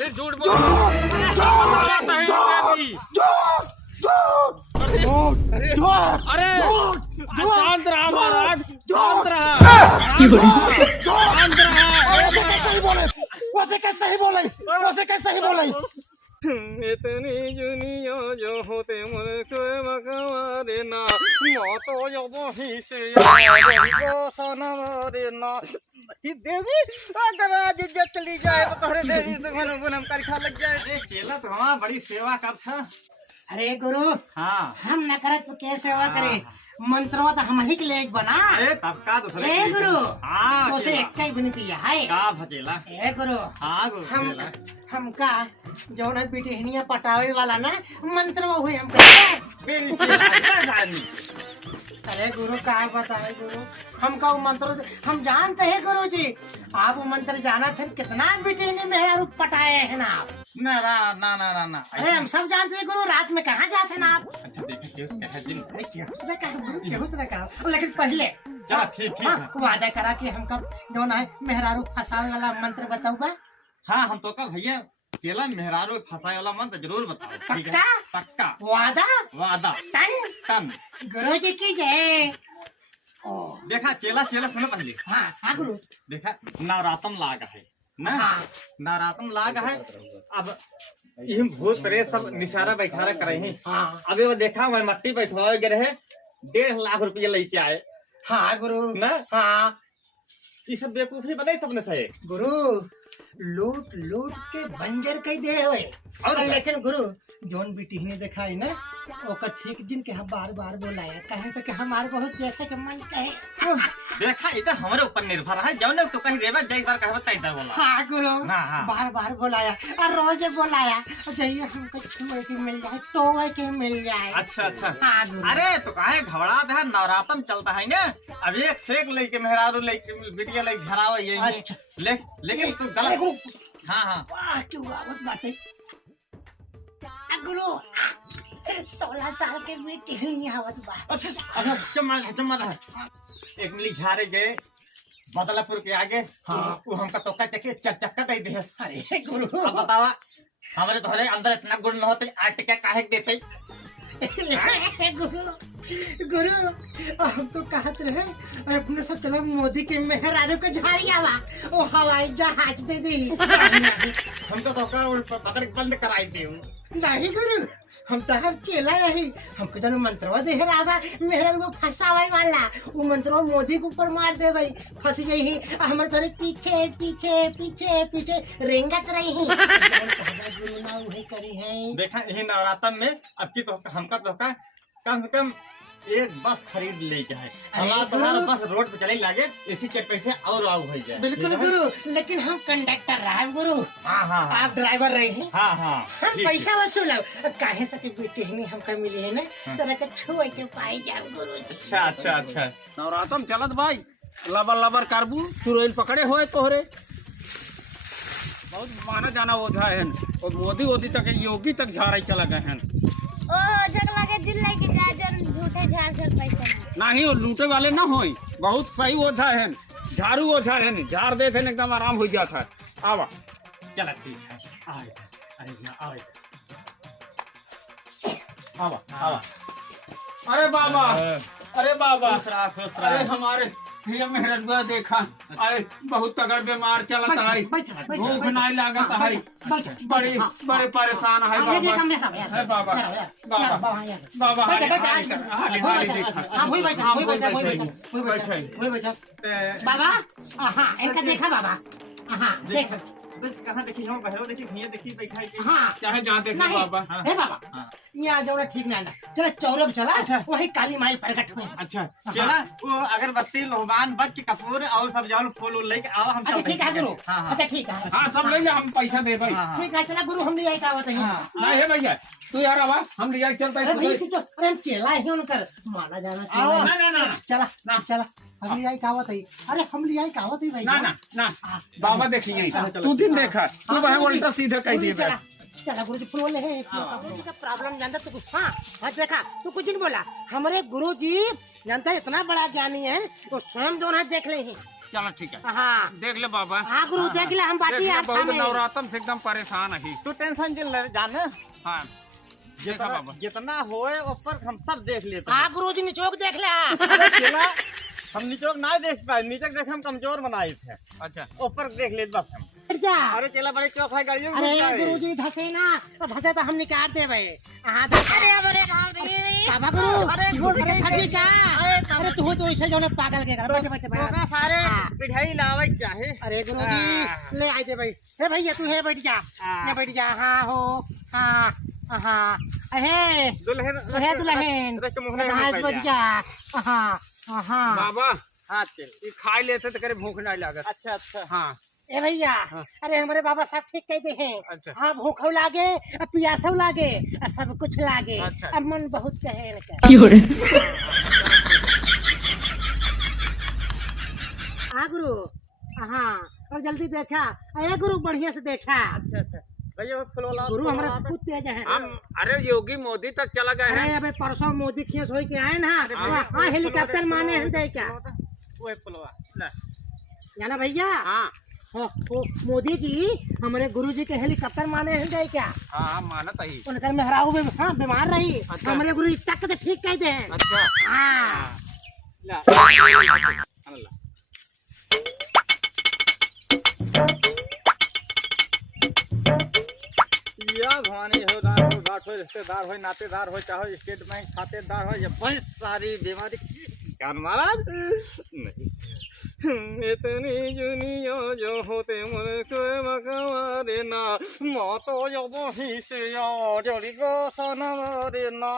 फिर झूठ बोल अरे शांत रहा महाराज, शांत रहा, शांत रहा। कैसे ही बोले इतनी दुनिया जो होते मुझे कोई मगवारे ना तो जो वही से ना देवी अगर आज इज्जत चली जाए तो तुम्हारे देवी बनम कर खा लग जाए। चेला तो हमारा बड़ी सेवा करता। अरे गुरु हाँ हम न करत तो क्या सेवा करे, मंत्रवा तो हम ही के लिए बना। अरे तब का दूसरे ए गुरु हाँ तो से एक ही विनती है का भचेला। ए गुरु हाँ गुरु हमका जौन है बिटिहनिया पटावे वाला ना मंत्रवा हुई हम अरे गुरु का बताए गुरु हमका वो मंत्र हम जानते हैं गुरु जी, आप वो मंत्र जाना थे कितना बिटिहनी में पटाए हैं ना आप। ना ना ना ना ना ना अरे हम सब जानते हैं गुरु, रात में कहाँ जाते ना आप। अच्छा देखिए लेकिन पहले ठीक वादा करा कि हमका जो है मेहरारू फंसावे वाला मंत्र बताऊंगा। हाँ हम तो का भैया चेला मेहरारू फंसाए वाला मंत्र जरूर बताओ। ठीक है पक्का पक्का वादा वादा टन टन। गुरु जी की जय। देखा चेला चेला सुनो पहले। हाँ गुरु देखा नवरातम लाग है ना। हाँ। नवरातम लाग है। अब ये भूत प्रेत सब निशारा बैठारा करे हैं। हाँ अभी वो देखा मैं मट्टी बैठवाए गए है 1.5 लाख रुपया लेके आए हाँ गुरु ना। हाँ ये सब बेवकूफी बनाई सबने सही गुरु लूट लूट के बंजर कई दे हुए। और लेकिन गुरु जोन बिटिहनी दिखाई ना ओका ठीक जिन के हम बार बार बोलाया कहे तो कि हमारे बहुत जैसे के मन कहे। देखा इधर हमारे ऊपर निर्भर है जौन तो कहीं देवा जय बार कहबा तई दर बोला। हाँ गुरु हाँ। बार बार बोलाया और रोज बोलाया जाइए हमको छुए के मिल जाए टोए के मिल जाए। अच्छा अच्छा हाँ गुरु। अरे तो काहे घबरा है नवरातम चलता है ना। अब एक सेक लेके मेहरारू लेके बिटिया लेके घरावा यही अच्छा। लेकिन तू गलत। हाँ हाँ वाह क्यों आवत बाटे गुरु 16 साल के बिटिहनी आवत बा। अच्छा अच्छा चमल है एक मिली झारे गए बदलापुर के आगे। हाँ। वो हमका तो कहते कि चक्का दे दे। अरे गुरु अब बतावा हमारे तुम्हारे अंदर इतना गुण न होते आट क्या काहे देते। गुरु हम तो कहते रहे अपने सब चला मोदी के मेहरारू को झाड़िया बा ओ हवाई जहाज दे दी। हमको तो का उल्टा पकड़ के बंद कराई दे। नहीं गुरु हम तो हम चेला यही हमको जब मंत्रवा दे रहा मेहरारू को फंसावे वाला वो मंत्रवा मोदी के ऊपर मार दे भाई फंस जाई हमारे तरह पीछे पीछे पीछे पीछे रेंगत रही गुरु ना वही करी है। देखा यही नवरात्र में अब की तो हमका तो का कम से कम एक बस खरीद लेके है। हमारा बस रोड पे चले लागे इसी के पैसे और आउ हो जाए। बिल्कुल गुरु लेकिन हम कंडक्टर रहे गुरु। हाँ हाँ आप ड्राइवर रहे हैं। हाँ हाँ हम पैसा वसूल काहे सके बिटिहनी हमका मिली है ना तरह के छुए के पाई जाओ गुरु। अच्छा अच्छा अच्छा नवरातम चलत भाई लबर लबर करबू चुड़ैल पकड़े होए तोहरे बहुत माना जाना ओझा है और मोदी ओदी तक योगी तक झाड़ाई चला गए हैं। ओ झगला के जिल्लाई के जा जन झूठे झाड़ झड़ पैसा नहीं वो लूटे वाले ना होई बहुत सही ओझा है झाड़ू ओझा है झाड़ देते एकदम आराम हो जाता है। आवा चला ठीक है आए अरे ना आए आवा आवा। अरे बाबा अरे बाबा खुश अरे हमारे भैया मेहरबा देखा अरे बहुत तगड़ बीमार चलत है भूख नहीं लागत है बड़ी बड़े परेशान है बाबा बाबा बाबा बाबा हाँ इनका देखा बाबा हाँ देख कहाँ देखी हम बहरो देखी भैया देखी बैठा है। हाँ चाहे जहाँ देखे बाबा। हे बाबा यहाँ जो ठीक ना चलो चौरब चला। अच्छा वही काली माई प्रकट हुई। अच्छा चला वो अगरबत्ती लोहबान बच कपूर और सब जाओ फूल लेके आओ हम। अच्छा ठीक है गुरु। हाँ अच्छा ठीक है हाँ सब ले ले हम पैसा दे भाई। ठीक है चला गुरु हम ले आए नहीं है भैया तू यार आवा हम ले चलता है। अरे हम चेला ही उनकर माना जाना चला चला हम ले आई कहावत है। अरे हम ले आई कहावत है भाई ना ना ना बाबा देखिए तू दिन देखा तू वह उल्टा सीधा कह दिए चला गुरु जी फूल है का प्रॉब्लम जानता तू। हाँ हाँ देखा तू कुछ नहीं बोला हमारे गुरु जी जानता है इतना बड़ा ज्ञानी है वो स्वयं जो है देख ले हैं चलो ठीक है, हाँ देख ले बाबा। हाँ गुरु देख ले हम देख बाटी ले, आज बहुत खाने। नवरात्रम से एकदम परेशान है। तू टेंशन जिल जाने हाँ देखा बाबा, जितना होए ऊपर हम सब देख लेते हाँ गुरु जी निचोक देख ले। अरे चेला, हम नीचे ना देख पाए, नीचे देख हम कमजोर बनाए थे, अच्छा ऊपर देख ले बस हम। जा अरे चेला बड़े चौक है गाड़ियों में अरे घुस जाए। गुरु जी धसे ना तो धसे तो हम निकाल दे भाई। हाँ अरे बाबा गुरु अरे घुस अरे गई धसी थे। का अरे तू तो ऐसे जो ना पागल के कर बैठ बैठ बैठ। तो सारे हाँ। पिढ़ाई लावे क्या है। अरे गुरु जी ले आए थे भाई। हे भैया तू है बैठ जा, हाँ। बैठ जा। हाँ हो हाँ हाँ अहे दुल्हन है दुल्हन रख के मुंह में हाँ बैठ बैठ जा। जा। हाँ हाँ बाबा, हाँ चल। ये खाई लेते तो करे भूख नहीं लागत। अच्छा अच्छा। हाँ ए भैया हाँ। अरे हमारे बाबा साहब ठीक कहते हैं। अच्छा। हाँ भूखो लागे पियासो लागे सब कुछ लागे। अच्छा। अब मन बहुत कहे न हाँ गुरु हाँ और जल्दी देखा। अरे गुरु बढ़िया से देखा। अच्छा अच्छा भैया वो फुलवाला गुरु हमारा खुद तेज है। हम, अरे योगी मोदी तक चला गए अरे हैं। अबे परसों मोदी खेस हो के आए ना। हाँ। हाँ हेलीकॉप्टर माने हैं दे क्या वो फुलवा ना। जाना भैया। हाँ हाँ, वो मोदी जी हमारे गुरु जी के हेलीकॉप्टर माने हैं दे क्या। हाँ हाँ मानत ही। उनकर मेहराऊ में हाँ बीमार रही। अच्छा। हमारे गुरु जी तक तो ठीक कहते हैं। अच्छा हाँ ला या भवानी हो दार हो घाट हो रिश्तेदार हो नातेदार हो चाहे स्टेट बैंक खातेदार हो या बहुत सारी बीमारी ज्ञान महाराज नहीं इतनी दुनिया जो होते मुझे कोई मकवारे ना मातो जो वही से यार जोड़ी को सनवारे ना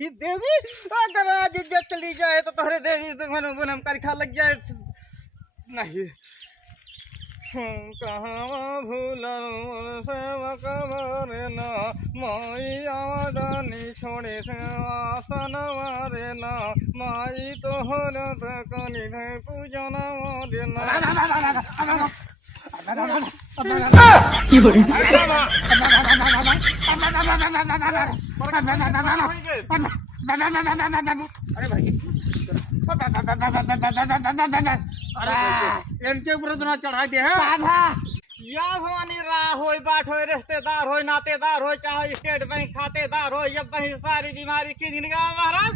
ये देवी अगर आज इज्जत चली जाए तो तुम्हारे देवी मन बनम कर खा लग जाए नहीं कहाँ भूलन से मकवारे ना माई आवादानी छोड़े से आसन मारे ना माई तो हो कनी है पूजन मारे ना अरे भाई, अरे इनके ऊपर तो ना चढ़ाई दे है। या भवानी राह हो बाट हो रिश्तेदार हो नातेदार हो चाहे स्टेट बैंक खातेदार हो या वही सारी बीमारी की जिंदगी महाराज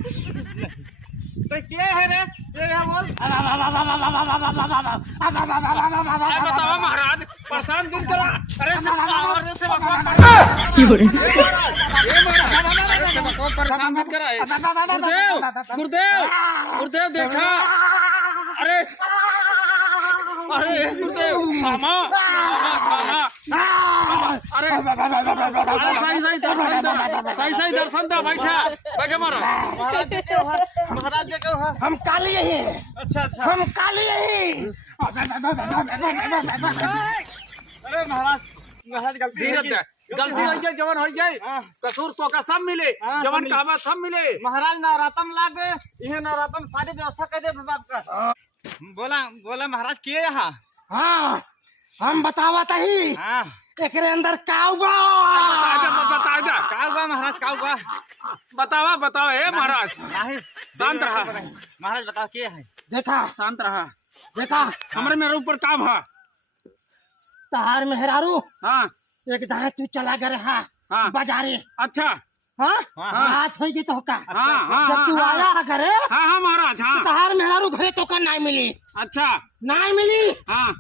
तो क्या है रे ये है बोल बताओ महाराज, परेशान दिन करा। अरे परेशान मत करा। गुरुदेव गुरुदेव गुरुदेव देखा। अरे अरे गुरुदेव मामा मामा अरे सही दर्शन था। बैठा बैठे महाराज। महाराज जी क्यों है हम काली ही अच्छा अच्छा हम काली ही। अरे महाराज महाराज गलती धीरज दे, गलती हो जाए जवन हो जाए, कसूर तो का सब मिले, जवन कहवा सब मिले। महाराज नवरातम लाग ये नवरातम सारी व्यवस्था कर दे बाप का बोला बोला महाराज किए यहाँ हाँ हम बतावत ही हाँ एकरे अंदर काउगा बता दे का हुआ महाराज का हुआ बतावा बताओ हे महाराज। नहीं शांत रहा। महाराज बताओ क्या है देखा शांत रहा। देखा हमरे मेरे ऊपर काम है। तहार मेहरारू हाँ एक दाएं तू चला गया रहा हाँ बाजारे। अच्छा हाँ हाँ। रात होगी तो का हाँ हाँ जब तू हाँ आया है घरे हाँ हाँ महाराज हाँ तहार मेहरारू घरे तो का नहीं मिली। अच्छा नहीं मिली हाँ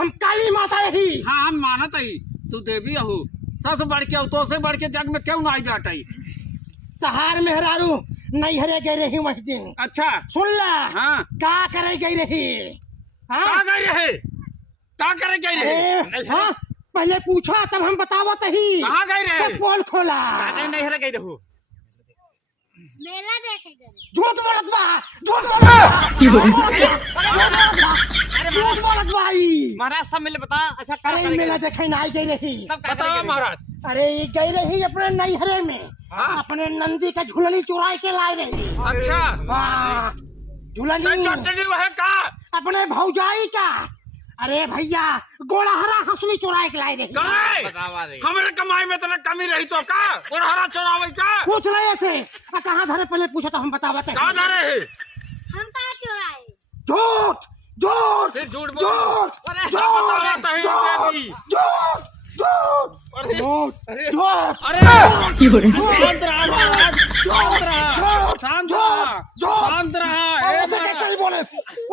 हम काली माता ही। हाँ हम मानत ही तू देवी हो सबसे बढ़ के तो से बढ़ के जग में क्यों ना आई जाटाई। तहार मेहरारू नहीं हरे गई रही वही दिन। अच्छा सुन ला हाँ का करे गई रही। हाँ कहाँ गई रहे, कहाँ करे गई रहे, अरे, हाँ पहले पूछा तब हम बतावत ही। कहाँ गई रहे। सब पोल खोला। कागज नहीं हर गई रहू मेला देखे गए। झूठ बोलत बा झूठ बोलत भाई। महाराज सब मिले बता अच्छा क्या अरे मेला देखे ना आई गई रही। तब क्या बताओ करेंगे? महाराज। अरे ये गई रही अपने नैहरे में। हाँ? अपने नंदी का झुलनी चुराई के लाई रही। अच्छा हाँ झुलनी चटनी वह का अपने भौजाई का। अरे भैया गोड़हरा हंसली चुराई के लाई रही। करे बतावा दे हमारे कमाई में इतना कमी रही तो का गोड़हरा चोरावे का पूछ रहे से कहाँ धरे पहले पूछा तो हम बतावत कहाँ धरे है। हम कहाँ चोराए? झूठ झूठ फिर झूठ बोल झूठ अरे बताता है देवी झूठ झूठ अरे झूठ अरे झूठ अरे शांत रहा महाराज शांत रहा शांत रहा शांत रहा वैसे कैसे ही बोले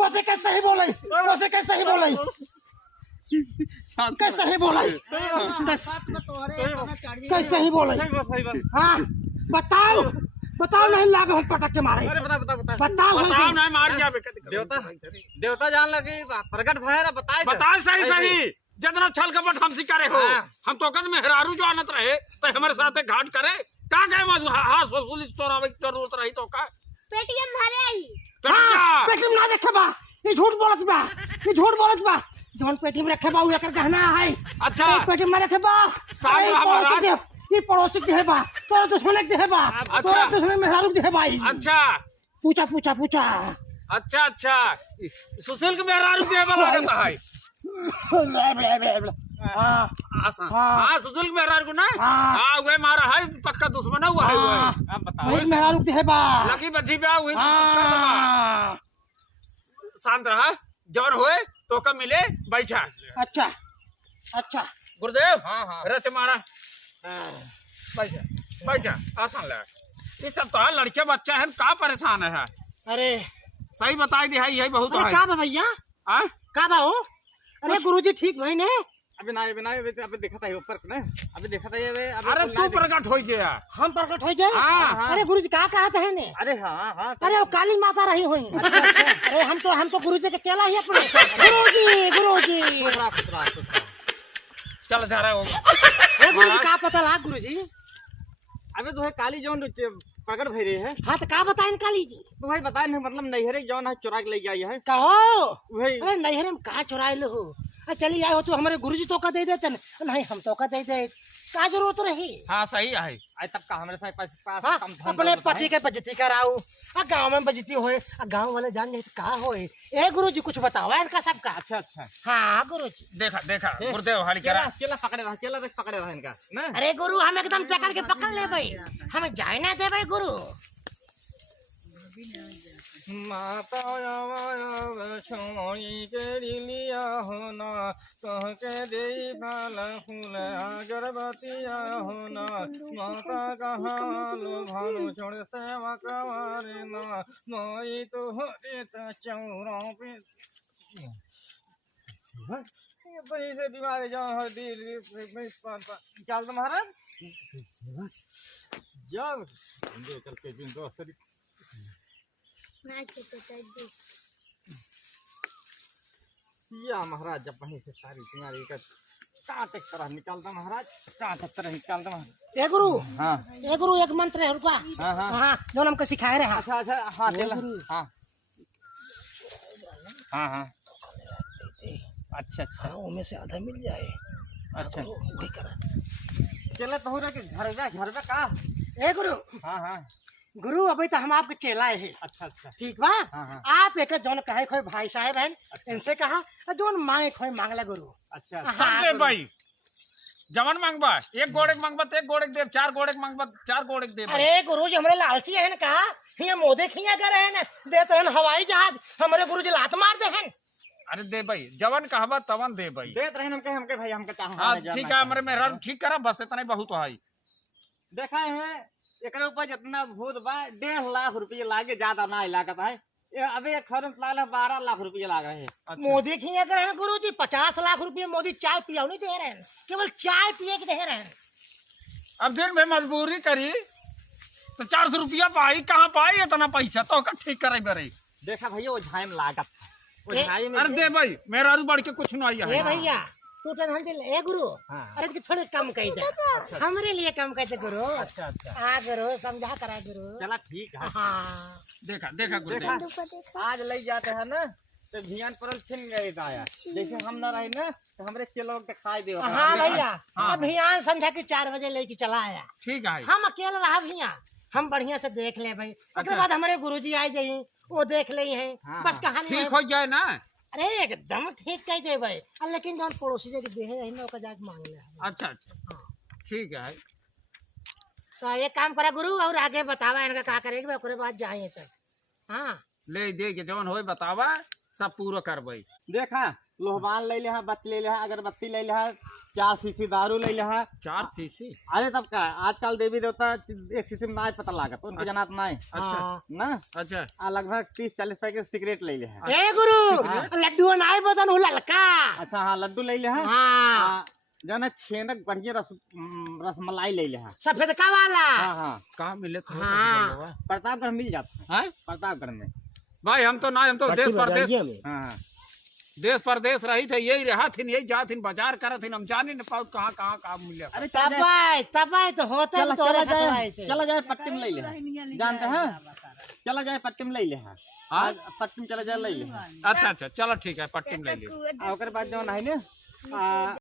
वैसे कैसे ही बोले वैसे कैसे ही बोले कैसे ही बोले कैसे ही बोले हाँ बताओ बताओ नहीं लागे हम पटक के मारे अरे बता बता बता बताओ बताओ ना मार दिया देवता देवता जान लगे प्रकट भय रे बताए बता सही सही जितना छल कपट हमसे करे हो हम तो कद मेहरारू जो आनत रहे तो हमारे साथ घाट करे का गए मधु हाथ वसूली चोरावे की जरूरत रही तो का पेटीएम भरे आई हाँ पेटी में ना देखे बा ये झूठ बोलत बा ये झूठ बोलत बा जोन पेटी में रखे बा वो एकर गहना है अच्छा पेटी में रखे बा साहब महाराज ये पड़ोसी के है बा तोरा दुश्मन के है बा तोरा दुश्मन मेहरारू के है भाई अच्छा पूछा पूछा पूछा अच्छा अच्छा सुशील के मेहरारू के लागत है हाँ हाँ सुशील के मेहरारू को ना हाँ वे मारा है पक्का दुश्मन हुआ है वो अब बताओ वही मेहरारू के है बा लकी बच्ची पे हुई कर दबा शांत रहा जौन हुए तो कब मिले बैठा अच्छा अच्छा गुरुदेव हाँ हाँ रच मारा बैठा बैठा आसान लगा ये सब तो है लड़के बच्चे हैं का परेशान है अरे सही बताई दी है यही बहुत अरे है का बा भैया हाँ? का बा हो अरे गुरुजी ठीक भाई ने अभी ना अभी देखा था ऊपर ने अभी देखा था ये अरे तू प्रकट हो गया हम प्रकट हो जाए हाँ, अरे गुरुजी का कहते हैं ने अरे हाँ हाँ अरे वो काली माता रही हुई अरे हम तो गुरुजी के चला ही अपने गुरुजी गुरुजी चल जा रहा हूँ गुरुजी का पता लगा गुरुजी अबे तो है काली जौन प्रकट भय रही है हाँ तो का बताए काली जी तो भाई बताए नहीं मतलब नैहरे जौन है चुरा के ले आई है कहो वही अरे नैहरे में कहा चुराए लो हो चली आए हो तो हमारे गुरुजी तो का दे देते नहीं हम तो का दे दे का जरूरत रही हाँ सही है आज तब का हमारे साथ पास हाँ, कम धन अपने दौलत पति है। के बजती कराऊ गाँव में बजती होए गाँव वाले जान जाए तो का होए ए गुरुजी कुछ बताओ इनका सबका अच्छा अच्छा हाँ गुरुजी देखा देखा गुरुदेव हाली करा चला पकड़े रहा चला पकड़े रहा इनका ना अरे गुरु हम एकदम चकड़ के पकड़ ले भाई हमें जाए ना दे भाई गुरु माता छोई के लिया होना कह के दे फल फूल अगरबत्तिया होना माता कहाँ लो भानु छोड़ सेवा कवारे ना मोई तो चौरों पे से दीवार जाओ चल महाराज जब करके जिनको ना चिपटाई दे या महाराज जब वहीं से सारी तुम्हारी का काटे तरह निकालता महाराज काटे तरह निकालता महाराज ए गुरु हाँ एक मंत्र है रुका हाँ हाँ हाँ जो हमको सिखाए रहे अच्छा अच्छा हाँ चल हाँ हाँ हाँ अच्छा अच्छा उनमें से आधा मिल जाए अच्छा वही करा चले तो हो रहा कि घर में का ए गुरु हाँ हाँ गुरु अभी तो हम आपके चेलाए हैं अच्छा अच्छा ठीक बा हाँ हाँ आप एक जोन कहे खोई भाई साहब हैं इनसे कहा जोन मांगे खोई मांगला गुरु अच्छा हाँ, सब दे गुरु। भाई जवन मांगबा एक गोड़े मांगबा तो एक गोड़े देव चार गोड़े मांगबा चार गोड़े देव अरे गुरु जी हमारे लालची है ना कहा ये मोदे खिया कर रहे हैं ना देते हैं हवाई जहाज हमारे गुरु जी लात मार दे हैं अरे दे भाई जवन कहबा तवन दे भाई देत रहे हमके भाई हमके चाह हाँ ठीक है हमारे मेहरा ठीक करा बस इतना ही बहुत है देखा है एकरे ऊपर जितना भूत बा 1.5 लाख रुपये लागे ज्यादा ना लागत है अभी एक खरम लाल 12 लाख रुपये लाग रहे हैं मोदी खिया कर रहे हैं गुरु जी 50 लाख रुपये मोदी चाय पिया नहीं दे रहे हैं केवल चाय पिए के दे रहे हैं अब दिन में मजबूरी करी तो 400 रुपया पाई कहाँ पाई इतना पैसा तो ठीक करे बरे देखा भैया वो झाई में लागत वो झाई में अरे दे भाई मेरा बढ़ के कुछ नहीं ए है भैया तू टेंशन दिल ए गुरु हाँ। अरे इसके थोड़े कम कर दे हमारे लिए कम कर दे गुरु अच्छा अच्छा हाँ गुरु समझा करा गुरु चला ठीक है हाँ देखा देखा देखा गुरुदेव आज ले जाते हैं ना तो भियान परल फिर गए आया जैसे हम ना रहे ना तो हमारे चलो दिखाई दे हाँ भैया हाँ। अभियान संध्या के 4 बजे लेके चला आया ठीक है हम अकेले रहा भैया हम बढ़िया से देख ले भाई उसके बाद हमारे गुरुजी आए जाइए वो देख ले हैं हाँ, बस कहानी ठीक हो जाए ना अरे एकदम ठीक कह दे भाई लेकिन जौन पड़ोसी जगह दे है ना ओका जाके मांग ले अच्छा अच्छा ठीक है तो ये काम करा गुरु और आगे बतावा इनका क्या करेगी ओकरे बाद जाए सब हाँ ले दे के जवन होए बतावा सब पूरा करबई। देखा लोहबान ले ले, बत्ती ले ले, अगरबत्ती ले ले, 4 शीशी दारू ले ले। 4 शीशी? अरे तब का आजकल देवी देवता एक शीशी में ना पता लागत, उनको जनात ना अच्छा ना। अच्छा लगभग 30-40 पैकेट सिगरेट ले ले। ए गुरु लड्डू नाय बदन हो ललका। अच्छा हाँ लड्डू ले ले। हाँ जाना छेनक बढ़िया रसमलाई ले ले। सफेद का वाला। हाँ हाँ कहाँ मिले तो? हाँ। प्रतापगढ़ मिल जाता है प्रतापगढ़ में। भाई हम तो ना, हम तो देश परदेश, हाँ हाँ देश परदेश रही थे, यही रहा थी, यही जा थी, बाजार करत थी, हम जाने न पाओ कहाँ कहाँ कहाँ मिले। अरे तबाई तो होता है तोरा जाए चला जाए पट्टी में ले ले, जानते हैं चला जाए पट्टी में ले ले। आज पट्टी में चला जाए ले ले। अच्छा अच्छा चलो ठीक है, पट्टी में ले लियो। ओकर बाद जो है ने